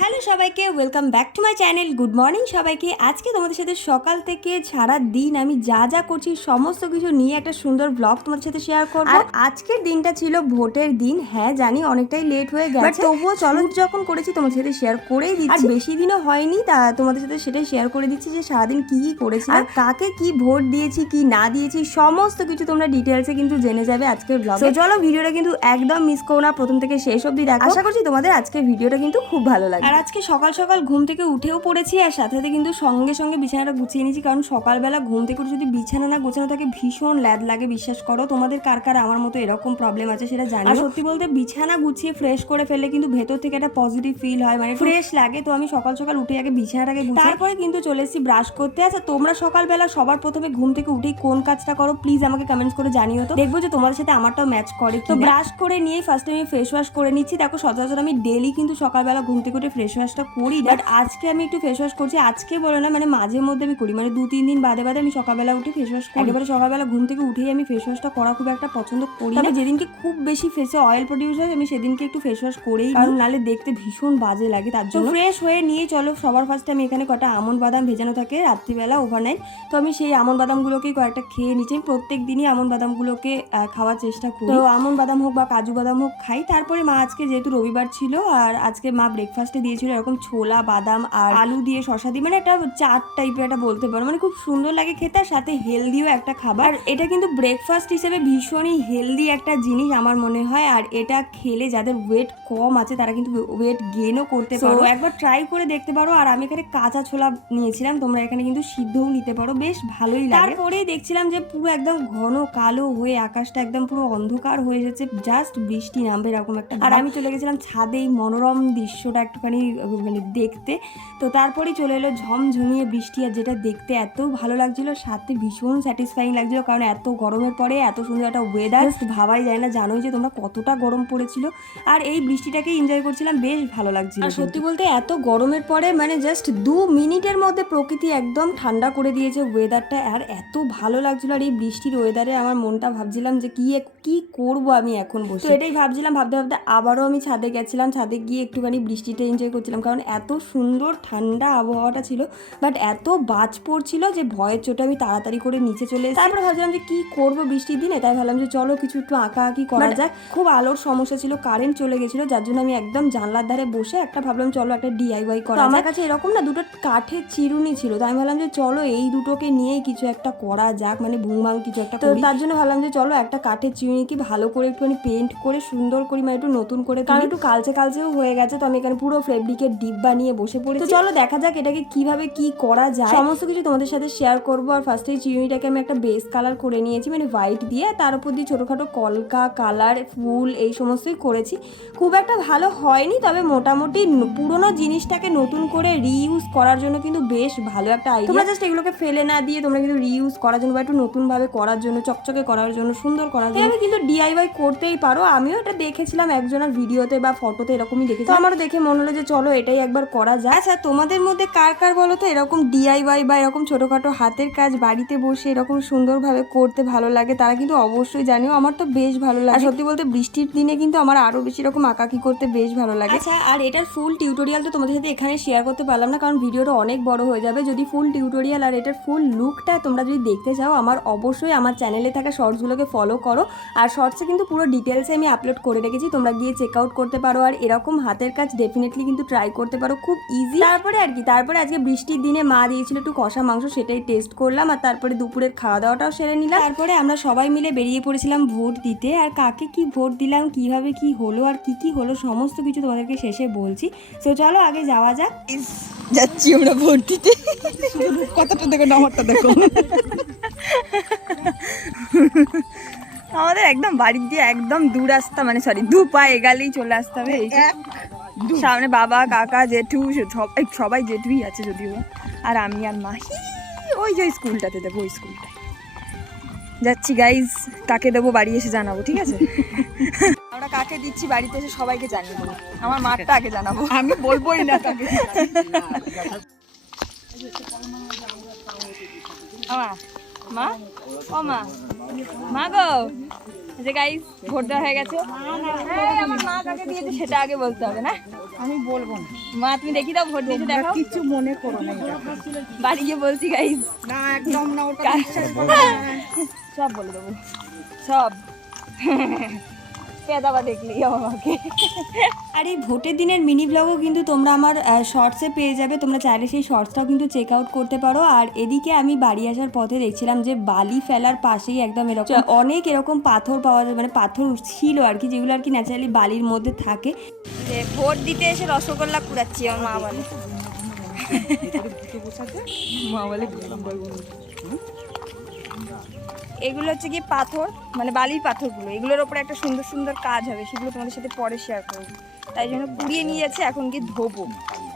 Hello সবাইকে welcome back to my channel good morning সবাইকে। আজকে তোমাদের সাথে সকাল থেকে সারা দিন আমি যা যা করছি সমস্ত কিছু নিয়ে একটা সুন্দর ব্লগ তোমাদের সাথে শেয়ার করব। আর আজকের দিনটা ছিল ভোটের দিন। হ্যাঁ জানি অনেকটাই লেট হয়ে গেছে। তবুও চলো। যখন করেছি তোমাদের সাথে শেয়ার করেই দিচ্ছি। আর বেশি দিনও হয়নি তা তোমাদের সাথে সেটাই শেয়ার করে দিচ্ছি যে সারাদিন কি কি করেছি আর কাকে কি ভোট দিয়েছি কি না দিয়েছি সমস্ত কিছু তোমরা ডিটেলসে কিন্তু জেনে যাবে আজকের ব্লগে চলো ভিডিওটা কিন্তু একদম মিস করো না। প্রথম থেকে শেষ অবধি দেখো। আশা করছি তোমাদের আজকের ভিডিওটা কিন্তু খুব ভালো লাগে আর আজকে সকাল সকাল ঘুম থেকে উঠেও পড়েছি আর সাথে সাথে কিন্তু সঙ্গে সঙ্গে বিছানাটা গুছিয়ে নিয়েছি কারণ সকালবেলা ঘুম থেকে উঠে যদি বিছানা না গোছানো থাকে ভীষণ ল্যাদ লাগে বিশ্বাস করো। তোমাদের কার কার আমার মতো এরকম প্রবলেম আছে সেটা জানি আর সত্যি বলতে বিছানা গুছিয়ে ফ্রেশ করে ফেললে কিন্তু ভেতর থেকে একটা পজিটিভ ফিল হয় মানে ফ্রেশ লাগে। তো আমি সকাল সকাল উঠে আগে বিছানাটাকে গুছিয়ে তারপরে কিন্তু চলে এসেছি ব্রাশ করতে। আচ্ছা তোমরা সকালবেলা সবার প্রথমে ঘুম থেকে উঠেই কোন কাজটা করো? প্লিজ আমাকে কমেন্টস করে জানিও তো। দেখব যে তোমাদের সাথে আমারটাও ম্যাচ করে তো ব্রাশ করে নিয়ে ফার্স্টে আমি ফেস ওয়াশ করে নিচ্ছি। দেখো সচরাচর আমি ডেলি কিন্তু সকালবেলা ঘুম থেকে উঠে ফেস ওয়াশটা করি বাট আজকে আমি একটু ফেস ওয়াশ করছি। আজকে বলে না মানে মাঝে মধ্যে আমি করি মানে দু তিন দিন বাদে বাদে আমি সকালবেলা উঠে ফেস ওয়াশ করি। একেবারে সকালবেলা ঘুম থেকে উঠেই আমি ফেস ওয়াশটা করা খুব একটা পছন্দ করি না। যেদিনকে খুব বেশি ফেসে অয়েল প্রডিউস হয় আমি সেদিনকে একটু ফেস ওয়াশ করেই কারণ নালে দেখতে ভীষণ বাজে লাগে তার জন্য। ফ্রেশ হয়ে নিয়ে চলো সবার ফার্স্টে আমি এখানে কটা আমন্ড বাদাম ভেজানো থাকে রাত্রিবেলা ওভারনাইট তো আমি সেই আমন্ড বাদামগুলোকেই কয়েকটা খেয়ে নিচ্ছি। আমি প্রত্যেক দিনই আমন্ড বাদামগুলোকে খাওয়ার চেষ্টা করি। তো আমন্ড বাদাম হোক বা কাজু বাদাম হোক খাই। তারপরে মা আজকে যেহেতু রবিবার ছিল আর আজকে মা ব্রেকফাস্টে দিয়েছিল এরকম ছোলা বাদাম আর আলু দিয়ে শশা দিয়ে মানে একটা চাট টাইপের একটা বলতে পারো। মানে খুব সুন্দর লাগে খেতে আর সাথে হেলদিও একটা খাবার। এটা কিন্তু ব্রেকফাস্ট হিসেবে ভীষণই হেলদি একটা জিনিস আমার মনে হয়। আর এটা খেলে যাদের ওয়েট কম আছে তারা কিন্তু ওয়েট গেনও করতে পারো। একবার ট্রাই করে দেখতে পারো। আর আমি এখানে কাঁচা ছোলা নিয়েছিলাম। তোমরা এখানে কিন্তু সিদ্ধও নিতে পারো। বেশ ভালোই লাগে। তারপরেই দেখছিলাম যে পুরো একদম ঘন কালো হয়ে আকাশটা একদম পুরো অন্ধকার হয়ে এসেছে। জাস্ট বৃষ্টি নামবে এরকম একটা আর আমি চলে গেছিলাম ছাদে। এই মনোরম দৃশ্যটা একটুখানি মানে দেখতে। তো তারপরেই চলে এলো ঝমঝমিয়ে বৃষ্টি আর যেটা দেখতে এত ভালো লাগছিল সাথে ভীষণ স্যাটিসফাইং লাগছিল কারণ এত গরমের পরে এত সুন্দর একটা ওয়েদার ভাবাই যায় না জানোই যে তোমরা কতটা গরম পড়েছিল। আর এই বৃষ্টিটাকে এনজয় করছিলাম বেশ ভালো লাগছিল আর সত্যি বলতে এত গরমের পরে মানে জাস্ট দু মিনিটের মধ্যে প্রকৃতি একদম ঠান্ডা করে দিয়েছে ওয়েদারটা আর এত ভালো লাগছিল আর এই বৃষ্টির ওয়েদারে আমার মনটা ভাবছিলাম যে কি কি করব আমি এখন বসে। তো এটাই ভাবছিলাম ভাবতে ভাবতে আবারও আমি ছাদে গেছিলাম ছাদে গিয়ে একটুখানি বৃষ্টিটা এনজয় করছিলাম। কারণ এত সুন্দর ঠান্ডা আবহাওয়াটা ছিল বাট এত বাজ পড়ছিল যে ভয়ের চোটে আমি তাড়াতাড়ি করে নিচে চলে এসেছি। তারপরে ভাবছিলাম যে কি করব বৃষ্টির দিনে তাই ভাবলাম যে চলো কিছু একটু আঁকা আঁকি করা যাক। খুব আলোর সমস্যা ছিল কারেন্ট চলে গেছিল যার জন্য আমি একদম জানলার ধারে বসে একটা ভাবলাম চলো একটা ডিআইওয়াই করা আমার কাছে এরকম না দুটো কাঠের চিরুনি ছিল তাই আমি ভাবলাম যে চলো এই দুটোকে নিয়েই কিছু একটা করা যাক মানে ভুংভাং কিছু একটা তো তার জন্য ভাবলাম যে চলো একটা কাঠের চিরুনি কি ভালো করে একটুখানি পেন্ট করে সুন্দর করে মানে একটু নতুন করে কারণ একটু কালচে কালচেও হয়ে গেছে তো আমি এখানে পুরো ফেব্রিকের ডিব্বা নিয়ে বসে পড়েছি। তো চলো দেখা যাক এটাকে কীভাবে কি করা যায়। সমস্ত কিছু তোমাদের সাথে শেয়ার করব। আর ফার্স্টে এই চিরুনিটাকে আমি একটা বেস কালার করে নিয়েছি মানে হোয়াইট দিয়ে। তার উপর দিয়ে ছোটোখাটো কলকা কালার ফুল এই সমস্তই করেছি। খুব একটা ভালো হয়নি তবে মোটামুটি পুরোনো জিনিসটাকে নতুন করে রিইউজ করার জন্য কিন্তু বেশ ভালো একটা আইডিয়া তোমরা জাস্ট এগুলোকে ফেলে না দিয়ে তোমরা কিন্তু রিইউজ করার জন্য বা একটু নতুনভাবে করার জন্য চকচকে করার জন্য সুন্দর করার জন্য। আমি কিন্তু ডিআইওয়াই করতেই পারো। আমিও এটা দেখেছিলাম একজনের ভিডিওতে বা ফটোতে এরকমই দেখেছি আমারও দেখে মনে হলো যে চলো এটাই একবার করা যায় আচ্ছা তোমাদের মধ্যে কার কার বলো তো? এরকম ডিআইওয়াই বা এরকম ছোটখাটো হাতের কাজ বাড়িতে বসে এরকম সুন্দরভাবে করতে ভালো লাগে তারা কিন্তু অবশ্যই জানিও। আমার তো বেশ ভালো লাগে। সত্যি বলতে বৃষ্টির দিনে কিন্তু আমার আরও বেশি রকম আঁকাকি করতে বেশ ভালো লাগে। আচ্ছা আর এটার ফুল টিউটোরিয়াল তো তোমাদের সাথে এখানে শেয়ার করতে পারলাম না কারণ ভিডিওটা অনেক বড় হয়ে যাবে। যদি ফুল টিউটোরিয়াল আর এটার ফুল লুকটা তোমরা যদি দেখতে চাও আমার অবশ্যই আমার চ্যানেলে থাকা শর্টসগুলোকে ফলো করো। আর শর্টসে কিন্তু পুরো ডিটেলসে আমি আপলোড করে রেখেছি তোমরা গিয়ে চেক আউট করতে পারো। আর এরকম হাতের কাজ ডেফিনেটলি কিন্তু ট্রাই করতে পারো খুব ইজি তারপরে আর কি তারপরে আজকে বৃষ্টির দিনে মা দিয়েছিল একটু কষা মাংস সেটাই টেস্ট করলাম আর তারপরে দুপুরের খাওয়া দাওয়াটাও সেরে নিলাম। তারপরে আমরা সবাই মিলে বেরিয়ে পড়েছিলাম ভোট দিতে। আর কাকে কি ভোট দিলাম কীভাবে কি হলো আর কি কি হলো সমস্ত কিছু তোমাদেরকে শেষে বলছি। তো চলো আগে যাওয়া যাক। যাচ্ছি আমরা ভোট দিতে। কতটা দেখো নাম্বারটা দেখো। আমাদের একদম বাড়ির দিয়ে একদম দু রাস্তা মানে সরি দু পা এগালেই চলে আসতে হবে। এই। সামনে বাবা কাকা জেঠু সবাই সবাই জেঠুই আছে যদিও। আর আমি আর মাহি ওই যে স্কুলটাতে দেবো ওই স্কুলটা যাচ্ছি গাইজ কাকে দেবো বাড়ি এসে জানাব ঠিক আছে? আমরা কাকে দিচ্ছি বাড়িতে এসে সবাইকে জানিয়ে দেবো। আমার মাঠটা আগে জানাব। আমি বলবোই না তাকে। আমা মা ও মা। মা গো। যে গাইস ভোট দেওয়া হয়ে গেছে। হ্যাঁ, আমার মা কাকে দিয়েছে সেটা আগে বলতে হবে না? আমি বলব মা তুমি দেখি দাও ভোট দিয়েছ দেখো। কিছু মনে করো না। বাড়ি গিয়ে বলছি গাইস না একদম না ওটা। সব বলে দেবো। সব। পেদাবা দেখলি আমার মাকে আর এই ভোটের দিনের মিনি ব্লগও কিন্তু তোমরা আমার শর্টসে পেয়ে যাবে। তোমরা চাইলে সেই শর্টসটাও কিন্তু চেক আউট করতে পারো। আর এদিকে আমি বাড়ি আসার পথে দেখছিলাম যে বালি ফেলার পাশেই একদম এরকম অনেক এরকম পাথর পাওয়া যায় মানে পাথর ছিল আর কি যেগুলো আর কি ন্যাচারালি বালির মধ্যে থাকে। যে ভোট দিতে এসে রসগোল্লা কুড়াচ্ছি আমার মা বলে। মা বলে এগুলো হচ্ছে কি পাথর মানে বালির পাথরগুলো। এগুলোর ওপরে একটা সুন্দর সুন্দর কাজ হবে, সেগুলো তোমাদের সাথে পরে শেয়ার করব। তাই জন্য পুড়িয়ে নিয়ে যাচ্ছে এখন গিয়ে ধোবো।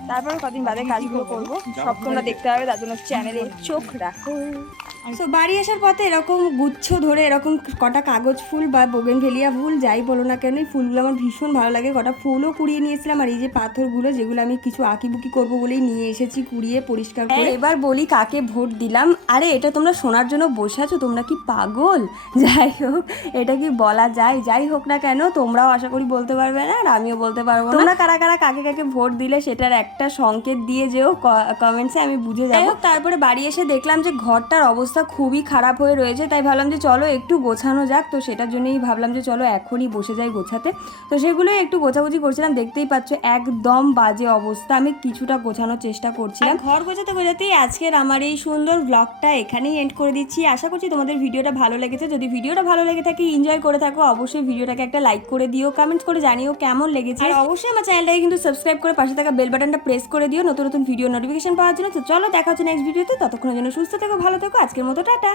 তারপর কদিন বাদে কাজগুলো করব। সব তোমরা দেখতে হবে তার জন্য চ্যানেলে চোখ রাখো। তো বাড়ি আসার পথে এরকম গুচ্ছ ধরে এরকম কটা কাগজ ফুল বা বোগেনভেলিয়া ফুল যাই বলো না কেন এই ফুলগুলো আমার ভীষণ ভালো লাগে। কটা ফুলও কুড়িয়ে নিয়েছিলাম আর এই যে পাথরগুলো যেগুলো আমি কিছু আঁকিবুকি করব বলেই নিয়ে এসেছি কুড়িয়ে পরিষ্কার করে। এবার বলি কাকে ভোট দিলাম। আরে এটা তোমরা শোনার জন্য বসে আছো তোমরা কি পাগল? যাই হোক এটা কি বলা যায়? যাই হোক না কেন তোমরাও আশা করি বলতে পারবে না আর আমিও বলতে পারব না। তোমরা কারা কারা কাকে কাকে ভোট দিলে সেটার একটা সংকেত দিয়ে যেও কমেন্টসে আমি বুঝে যাই হোক তারপরে বাড়ি এসে দেখলাম যে ঘরটার অবস্থা খুবই খারাপ হয়ে রয়েছে তাই ভাবলাম যে চলো একটু গোছানো যাক। তো সেটার জন্যই ভাবলাম যে চলো এখনই বসে যাই গোছাতে। তো সেগুলোই একটু গোছাগুছি করছিলাম দেখতেই পাচ্ছ একদম বাজে অবস্থা আমি কিছুটা গোছানোর চেষ্টা করছিলাম। ঘর গোছাতে গোছাতেই আজকের আমার এই সুন্দর ব্লগটা এখানেই এন্ড করে দিচ্ছি। আশা করছি তোমাদের ভিডিওটা ভালো লেগেছে যদি ভিডিওটা ভালো লেগে থাকে এনজয় করে থাকো অবশ্যই ভিডিওটাকে একটা লাইক করে দিও কমেন্ট করে জানিও কেমন লেগেছে। আর অবশ্যই আমার চ্যানেলটাকে কিন্তু সাবস্ক্রাইব করে পাশে থাকা বেল বাটনটা প্রেস করে দিও নতুন নতুন ভিডিও নোটিফিকেশন পাওয়ার জন্য। তো চলো দেখা হচ্ছে নেক্সট ভিডিওতে ততক্ষণের জন্য সুস্থ থেকো ভালো থেকো আজকের মতো টাটা।